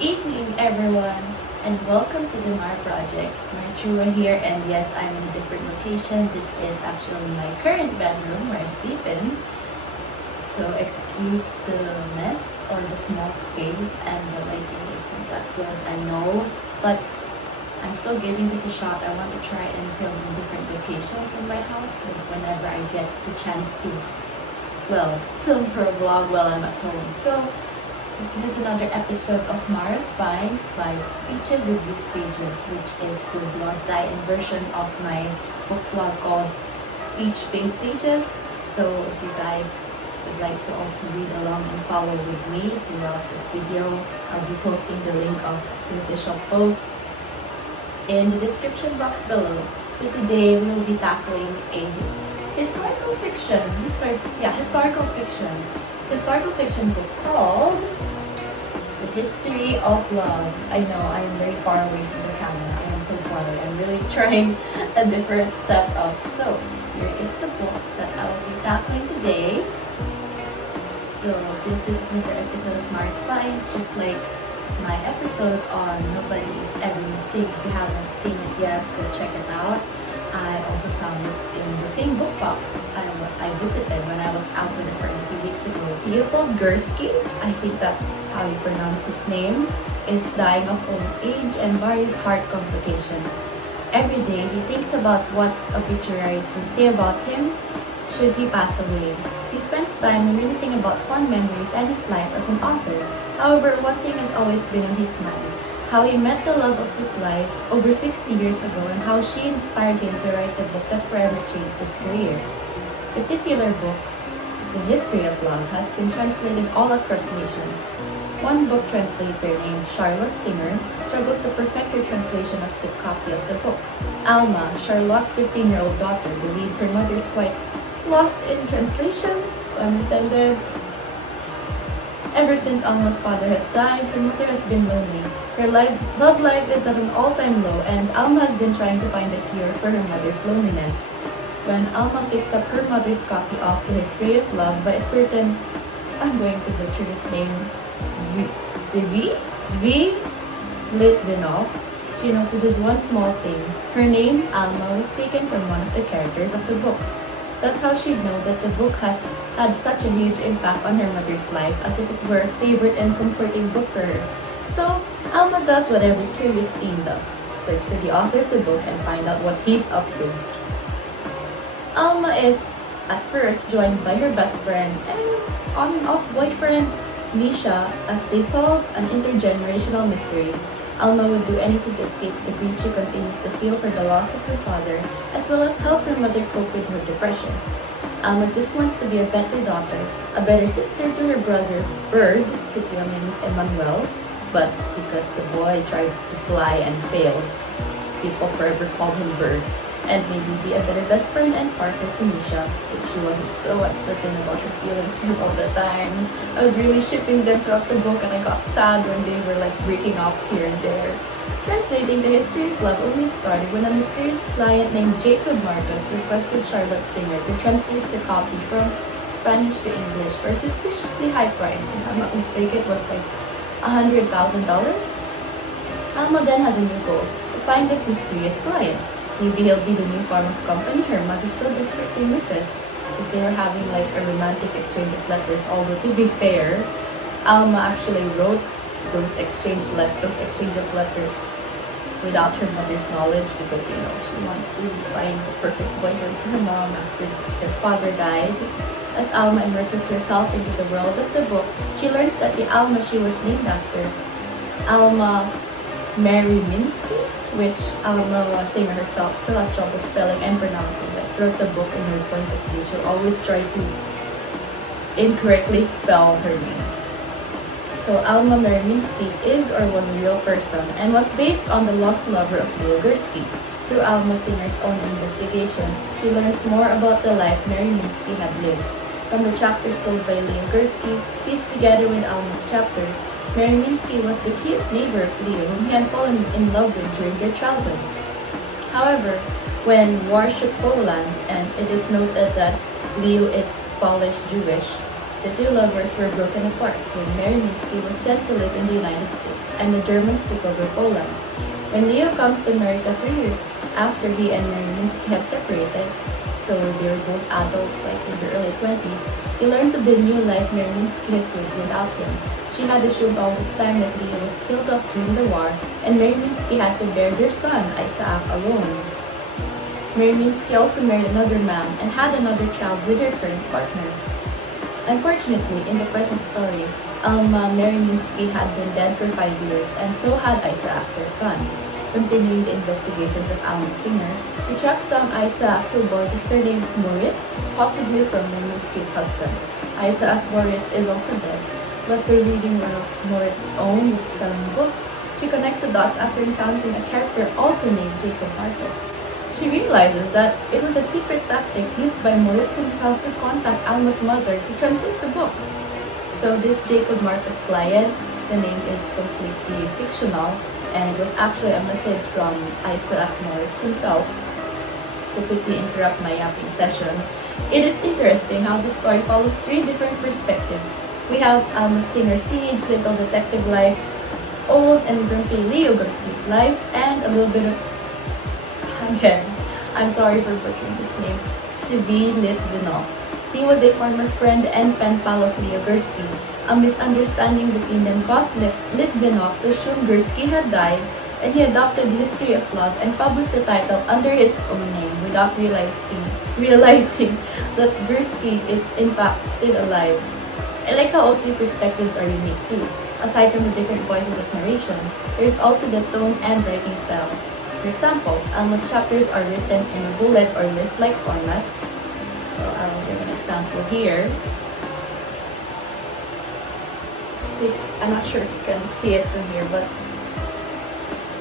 Evening, everyone, and welcome to the Mar Project. Marchua here, and yes, I'm in a different location. This is actually my current bedroom where I sleep in. So excuse the mess or the small space, and the lighting isn't that good, I know, but I'm still giving this a shot. I want to try and film in different locations in my house, like whenever I get the chance to, film for a vlog while I'm at home. So this is another episode of Mara's Finds by Peaches with These Pages, which is the blog tie-in version of my book blog called Peach Pink Pages. So if you guys would like to also read along and follow with me throughout this video, I'll be posting the link of the official post in the description box below. So today we'll be tackling a historical fiction. Historical fiction. It's a historical fiction book called The History of Love. I know I'm very far away from the camera. I am so sorry. I'm really trying a different setup. So here is the book that I will be tackling today. So since this is another episode of Mars Finds, just like my episode on Nobody Is Ever Missing, if you haven't seen it yet, go check it out. I also found it in the same book box I visited when I was out with a friend a few weeks ago. Leopold Gursky, I think that's how you pronounce his name, is dying of old age and various heart complications. Every day, he thinks about what obituaries would say about him should he pass away. He spends time reminiscing about fond memories and his life as an author. However, one thing has always been on his mind: how he met the love of his life over 60 years ago and how she inspired him to write the book that forever changed his career. The titular book, The History of Love, has been translated all across nations. One book translator named Charlotte Singer struggles to perfect her translation of the copy of the book. Alma, Charlotte's 15-year-old daughter, believes her mother is quite lost in translation, unintended. Ever since Alma's father has died, her mother has been lonely. Her love life is at an all-time low, and Alma has been trying to find a cure for her mother's loneliness. When Alma picks up her mother's copy of The History of Love by a certain, I'm going to butcher his name, Zvi Litvinoff, she notices one small thing. Her name, Alma, was taken from one of the characters of the book. That's how she'd know that the book has had such a huge impact on her mother's life, as if it were a favorite and comforting book for her. So, Alma does what every curious teen does: search for the author of the book and find out what he's up to. Alma is, at first, joined by her best friend and on and off boyfriend, Misha, as they solve an intergenerational mystery. Alma would do anything to escape the grief she continues to feel for the loss of her father, as well as help her mother cope with her depression. Alma just wants to be a better daughter, a better sister to her brother, Bird, his real name is Emmanuel, but because the boy tried to fly and failed, people forever called him Bird, and maybe be a better best friend and partner to Misha, if she wasn't so uncertain about her feelings for him all the time. I was really shipping them throughout the book, and I got sad when they were breaking up here and there. Translating The History of Love only started when a mysterious client named Jacob Marcus requested Charlotte Singer to translate the copy from Spanish to English for a suspiciously high price. If I'm not mistaken, it was $100,000. Alma then has a new goal: to find this mysterious client. Maybe he'll be the new form of company her mother so desperately misses, because they were having a romantic exchange of letters. Although, to be fair, Alma actually wrote those exchange of letters without her mother's knowledge, because she wants to find the perfect boyfriend for her mom after their father died. As Alma immerses herself into the world of the book, she learns that the Alma she was named after, Alma Mary Minsky, which Alma Singer herself still has trouble spelling and pronouncing. Throughout the book, in her point of view, she'll always try to incorrectly spell her name. So Alma Mary Minsky is or was a real person and was based on the lost lover of Leo Gursky. Through Alma Singer's own investigations, she learns more about the life Mary Minsky had lived. From the chapters told by Leo Gursky, pieced together with Alma's chapters, Mary Minsky was the cute neighbor of Leo whom he had fallen in love with during their childhood. However, when war shook Poland, and it is noted that Leo is Polish Jewish, The two lovers were broken apart when Mary Minsky was sent to live in the United States and the Germans took over Poland. When Leo comes to America 3 years after he and Mary Minsky have separated, so they were both adults like in their early 20s, he learns of the new life Mary Minsky has lived without him. She had assumed all this time that Leo was killed off during the war and Mary Minsky had to bear their son, Isaac, alone. Mary Minsky also married another man and had another child with her current partner. Unfortunately, in the present story, Alma Mary Minsky had been dead for 5 years and so had Isaac, their son. Continuing the investigations of Alma Singer, she tracks down Isaac who bore the surname Moritz, possibly from Mary Minsky's husband. Isaac Moritz is also dead, but through reading one of Moritz's own best-selling books, she connects the dots after encountering a character also named Jacob Marcus. She realizes that it was a secret tactic used by Moritz himself to contact Alma's mother to translate the book. So this Jacob Marcus client, the name is completely fictional and it was actually a message from Isaac Moritz himself. To quickly interrupt my yapping session, it is interesting how this story follows 3 different perspectives. We have Alma Singer's teenage little detective life, old and grumpy Leo Gursky's life, and a little bit of again, I'm sorry for butchering this name, Zvi Litvinoff. He was a former friend and pen pal of Leo Gursky. A misunderstanding between them caused Litvinoff to assume Gursky had died, and he adopted the History of Love and published the title under his own name without realizing that Gursky is in fact still alive. I like how all 3 perspectives are unique too. Aside from the different voices of narration, there is also the tone and writing style. For example, Alma's chapters are written in a bullet or list-like format. So I'll give an example here. See, I'm not sure if you can see it from here, but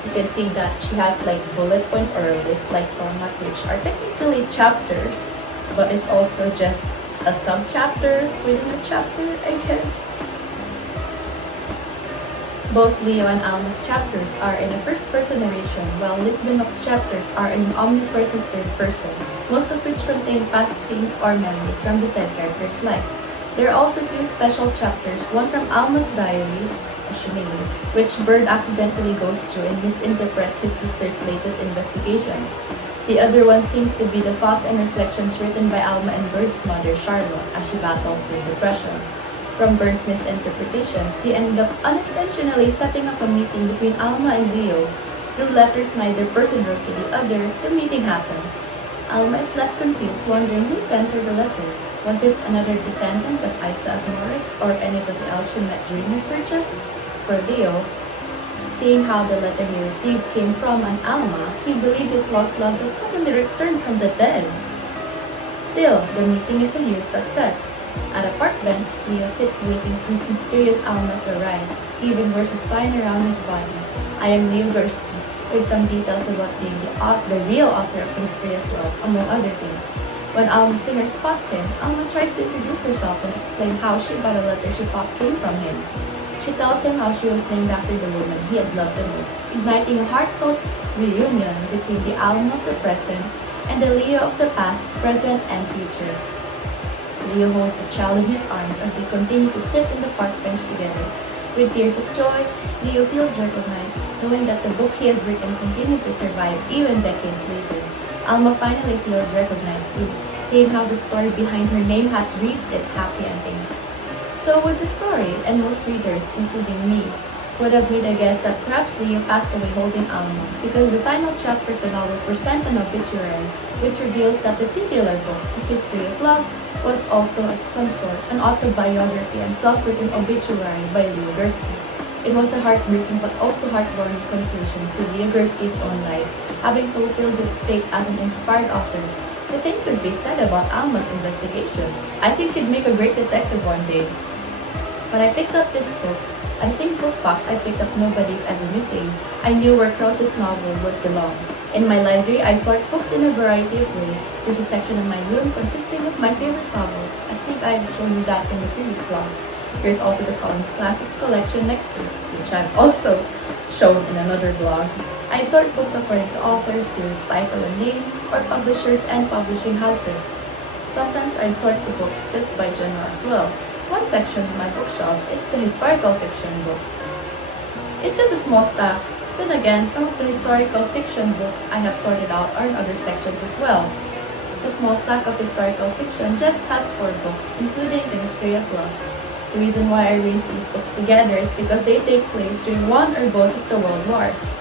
you can see that she has like bullet points or a list-like format, which are technically chapters, but it's also just a sub-chapter within a chapter, I guess. Both Leo and Alma's chapters are in a first-person narration, while Litvinoff's chapters are in an omnipresent third person, most of which contain past scenes or memories from the said character's life. There are also 2 special chapters, one from Alma's diary, which Bird accidentally goes through and misinterprets his sister's latest investigations. The other one seems to be the thoughts and reflections written by Alma and Bird's mother, Charlotte, as she battles with depression. From Bird's misinterpretations, he ended up unintentionally setting up a meeting between Alma and Leo. Through letters neither person wrote to the other, the meeting happens. Alma is left confused, wondering who sent her the letter. Was it another descendant of Isaac Moritz or anybody else she met during her searches? For Leo, seeing how the letter he received came from an Alma, he believed his lost love has suddenly returned from the dead. Still, the meeting is a huge success. At a park bench, Leo sits waiting for his mysterious Alma to arrive. He even wears a sign around his body. I am Leo Gursky, with some details about being the real author of the History of Love, among other things. When Alma Singer spots him, Alma tries to introduce herself and explain how she got a letter she thought came from him. She tells him how she was named after the woman he had loved the most, igniting a heartfelt reunion between the Alma of the present and the Leo of the past, present, and future. Leo holds the child in his arms as they continue to sit on the park bench together. With tears of joy, Leo feels recognized, knowing that the book he has written continued to survive even decades later. Alma finally feels recognized too, seeing how the story behind her name has reached its happy ending. So with the story, and most readers, including me, would have made a guess that perhaps Leo passed away holding Alma, because the final chapter of the novel presents an obituary, which reveals that the titular book, The History of Love, was also at some sort an autobiography and self-written obituary by Leo Gursky. It was a heartbreaking but also heartwarming conclusion to Leo Gursky's own life, having fulfilled his fate as an inspired author. The same could be said about Alma's investigations. I think she'd make a great detective one day. When I picked up this book, at the same book box I picked up Nobody's Ever Missing, I knew where Krauss's novel would belong. In my library, I sort books in a variety of ways. There's a section in my room consisting of my favorite novels. I think I've shown you that in the previous blog. There's also the Collins Classics collection next to it, which I've also shown in another blog. I sort books according to authors, series title and name, or publishers and publishing houses. Sometimes I'd sort the books just by genre as well. One section of my bookshelves is the historical fiction books. It's just a small stack. Then again, some of the historical fiction books I have sorted out are in other sections as well. The small stack of historical fiction just has 4 books, including The History of Love. The reason why I arranged these books together is because they take place during one or both of the world wars.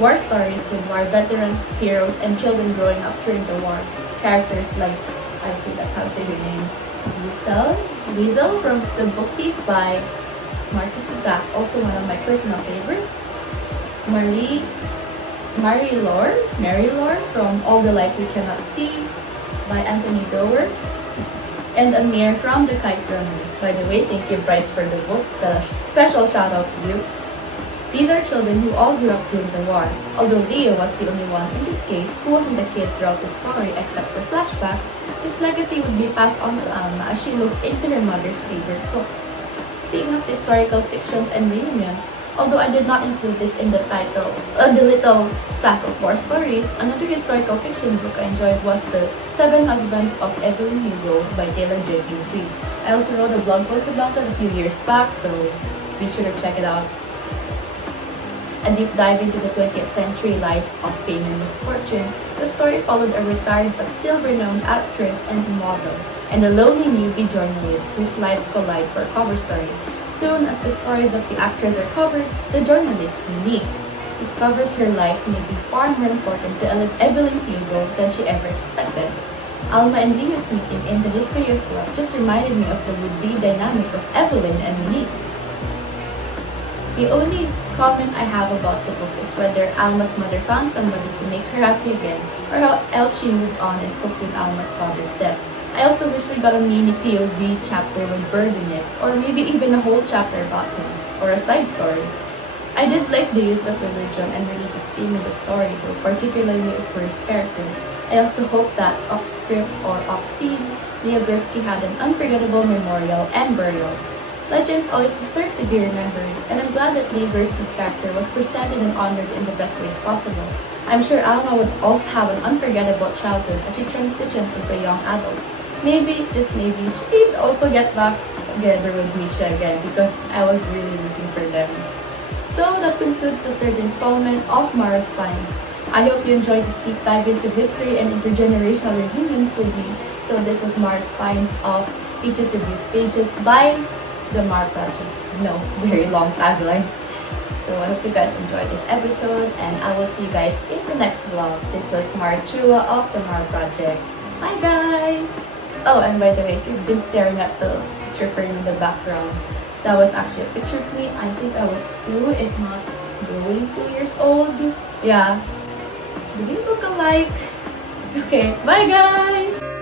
War stories with war veterans, heroes, and children growing up during the war. Characters like, I think that's how to say her name, Liesel from The Book Thief by Marcus Zusak, also one of my personal favorites. Mary Lore from All the Light We Cannot See by Anthony Doerr. And Amir from The Kite Runner. By the way, thank you Bryce for the book. Special shout out to you. These are children who all grew up during the war, although Leo was the only one in this case who wasn't a kid throughout the story except for flashbacks. His legacy would be passed on to Alma as she looks into her mother's favorite book. Speaking of historical fictions and reunions, although I did not include this in the title, the little stack of war stories, another historical fiction book I enjoyed was The 7 Husbands of Evelyn Hugo by Taylor Jenkins Reid. I also wrote a blog post about it a few years back, so be sure to check it out. A deep dive into the 20th century life of fame and misfortune, the story followed a retired but still renowned actress and model, and a lonely newbie journalist whose lives collide for a cover story. Soon as the stories of the actress are covered, the journalist, Nick, discovers her life may be far more important to Evelyn Hugo than she ever expected. Alma and Leo's meeting in The History of Love just reminded me of the would-be dynamic of Evelyn and Nick. The only comment I have about the book is whether Alma's mother found somebody to make her happy again, or how else she moved on and coped with Alma's father's death. I also wish we got a mini POV chapter with Bird in it, or maybe even a whole chapter about him, or a side story. I did like the use of religion and religious theme in the story, though, particularly of Bird's character. I also hope that off-script or off-scene, Leopold Gursky had an unforgettable memorial and burial. Legends always deserve to be remembered, and I'm glad that Leopold Gursky's character was presented and honored in the best ways possible. I'm sure Alma would also have an unforgettable childhood as she transitions into a young adult. Maybe, just maybe, she'd also get back together with Misha again because I was really rooting for them. So that concludes the 3rd installment of Mara's Spines. I hope you enjoyed this deep dive into history and intergenerational reunions with me. So this was Mara's Spines of Peaches Reviews Pages by the Mar Project. No, very long tagline. So I hope you guys enjoyed this episode and I will see you guys in the next vlog. This was Mar Chua of the Mar Project. Bye guys! Oh, and by the way, if you've been staring at the picture frame in the background, that was actually a picture of me. I think I was 2, if not going 2 years old. Yeah. Do we look alike? Okay, bye guys!